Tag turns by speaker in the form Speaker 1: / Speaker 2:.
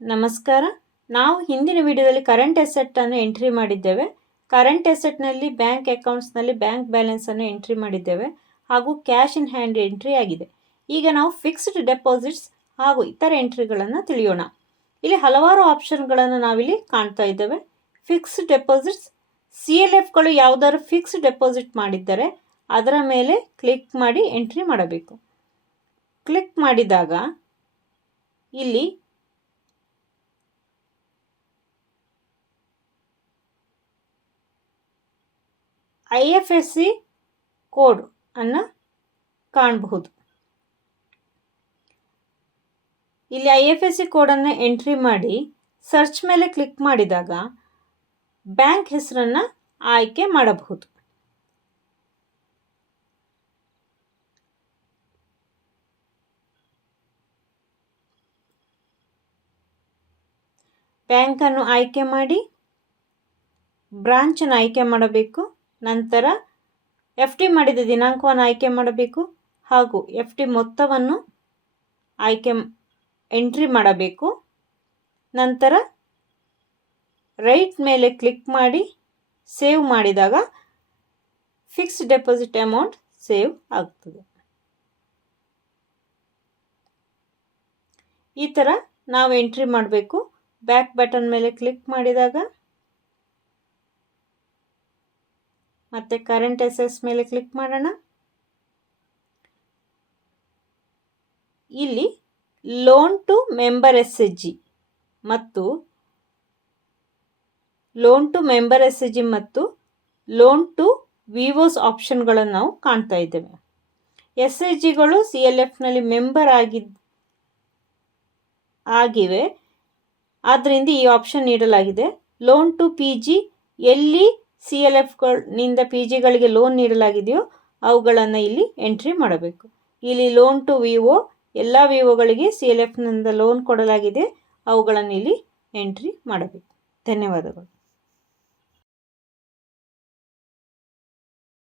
Speaker 1: ನಮಸ್ಕಾರ. ನಾವು ಹಿಂದಿನ ವಿಡಿಯೋದಲ್ಲಿ ಕರೆಂಟ್ ಅನ್ನು ಎಂಟ್ರಿ ಮಾಡಿದ್ದೇವೆ. ಕರೆಂಟ್ ಅಸೆಟ್ನಲ್ಲಿ ಬ್ಯಾಂಕ್ ಅಕೌಂಟ್ಸ್ನಲ್ಲಿ ಬ್ಯಾಂಕ್ ಬ್ಯಾಲೆನ್ಸನ್ನು ಎಂಟ್ರಿ ಮಾಡಿದ್ದೇವೆ. ಹಾಗೂ ಕ್ಯಾಶ್ ಇನ್ ಹ್ಯಾಂಡ್ ಎಂಟ್ರಿ ಆಗಿದೆ. ಈಗ ನಾವು ಫಿಕ್ಸ್ಡ್ ಡೆಪಾಸಿಟ್ಸ್ ಹಾಗೂ ಇತರ ಎಂಟ್ರಿಗಳನ್ನು ತಿಳಿಯೋಣ. ಇಲ್ಲಿ ಹಲವಾರು ಆಪ್ಷನ್ಗಳನ್ನು ನಾವಿಲ್ಲಿ ಕಾಣ್ತಾ ಇದ್ದೇವೆ. ಫಿಕ್ಸ್ಡ್ ಡೆಪಾಸಿಟ್ಸ್ ಸಿ ಎಲ್ ಎಫ್ಗಳು ಯಾವುದಾದ್ರು ಫಿಕ್ಸ್ಡ್ ಡೆಪಾಸಿಟ್ ಮಾಡಿದ್ದರೆ ಅದರ ಮೇಲೆ ಕ್ಲಿಕ್ ಮಾಡಿ ಎಂಟ್ರಿ ಮಾಡಬೇಕು. ಕ್ಲಿಕ್ ಮಾಡಿದಾಗ ಇಲ್ಲಿ I F S C code ಅನ್ನು ಕಾಣಬಹುದು. ಇಲ್ಲಿ ಐ ಎಫ್ ಎಸ್ ಸಿ ಕೋಡನ್ನು ಎಂಟ್ರಿ ಮಾಡಿ ಸರ್ಚ್ ಮೇಲೆ ಕ್ಲಿಕ್ ಮಾಡಿದಾಗ ಬ್ಯಾಂಕ್ ಹೆಸರನ್ನು ಆಯ್ಕೆ ಮಾಡಬಹುದು. ಬ್ಯಾಂಕನ್ನು ಆಯ್ಕೆ ಮಾಡಿ ಬ್ರಾಂಚನ್ನು ಆಯ್ಕೆ ಮಾಡಬೇಕು. ನಂತರ ಎಫ್ ಡಿ ಮಾಡಿದ ದಿನಾಂಕವನ್ನು ಆಯ್ಕೆ ಮಾಡಬೇಕು ಹಾಗೂ ಎಫ್ ಡಿ ಮೊತ್ತವನ್ನು ಆಯ್ಕೆ ಎಂಟ್ರಿ ಮಾಡಬೇಕು. ನಂತರ ರೈಟ್ ಮೇಲೆ ಕ್ಲಿಕ್ ಮಾಡಿ ಸೇವ್ ಮಾಡಿದಾಗ ಫಿಕ್ಸ್ಡ್ ಡೆಪಾಸಿಟ್ ಅಮೌಂಟ್ ಸೇವ್ ಆಗ್ತದೆ. ಈ ಥರ ನಾವು ಎಂಟ್ರಿ ಮಾಡಬೇಕು. ಬ್ಯಾಕ್ ಬಟನ್ ಮೇಲೆ ಕ್ಲಿಕ್ ಮಾಡಿದಾಗ ಮತ್ತು ಕರೆಂಟ್ ಎಸ್ ಮೇಲೆ ಕ್ಲಿಕ್ ಮಾಡೋಣ. ಇಲ್ಲಿ loan to member S H G ಮತ್ತು loan to member S H G ಮತ್ತು ಲೋನ್ ಟು ವಿವೋಸ್ ಆಪ್ಷನ್ಗಳನ್ನು ನಾವು ಕಾಣ್ತಾ ಇದ್ದೇವೆ. ಎಸ್ ಎಚ್ ಜಿಗಳು ಸಿ ಎಲ್ ಎಫ್ನಲ್ಲಿ ಮೆಂಬರ್ ಆಗಿ, ಆಗಿವೆ. ಆದ್ದರಿಂದ ಈ ಆಪ್ಷನ್ ನೀಡಲಾಗಿದೆ. ಲೋನ್ ಟು ಪಿ ಜಿ ಎಲ್ಲಿ ಸಿ ಎಲ್ ಎಫ್ಗಳಿಂದ ಪಿ ಜಿಗಳಿಗೆ ಲೋನ್ ನೀಡಲಾಗಿದೆಯೋ ಅವುಗಳನ್ನು ಇಲ್ಲಿ ಎಂಟ್ರಿ ಮಾಡಬೇಕು. ಇಲ್ಲಿ ಲೋನ್ ಟು ವಿವೋ ಎಲ್ಲ ವಿ ಒಗಳಿಗೆ ಸಿ ಎಲ್ ಎಫ್ನಿಂದ ಲೋನ್ ಕೊಡಲಾಗಿದೆ. ಅವುಗಳನ್ನು ಇಲ್ಲಿ ಎಂಟ್ರಿ ಮಾಡಬೇಕು. ಧನ್ಯವಾದಗಳು.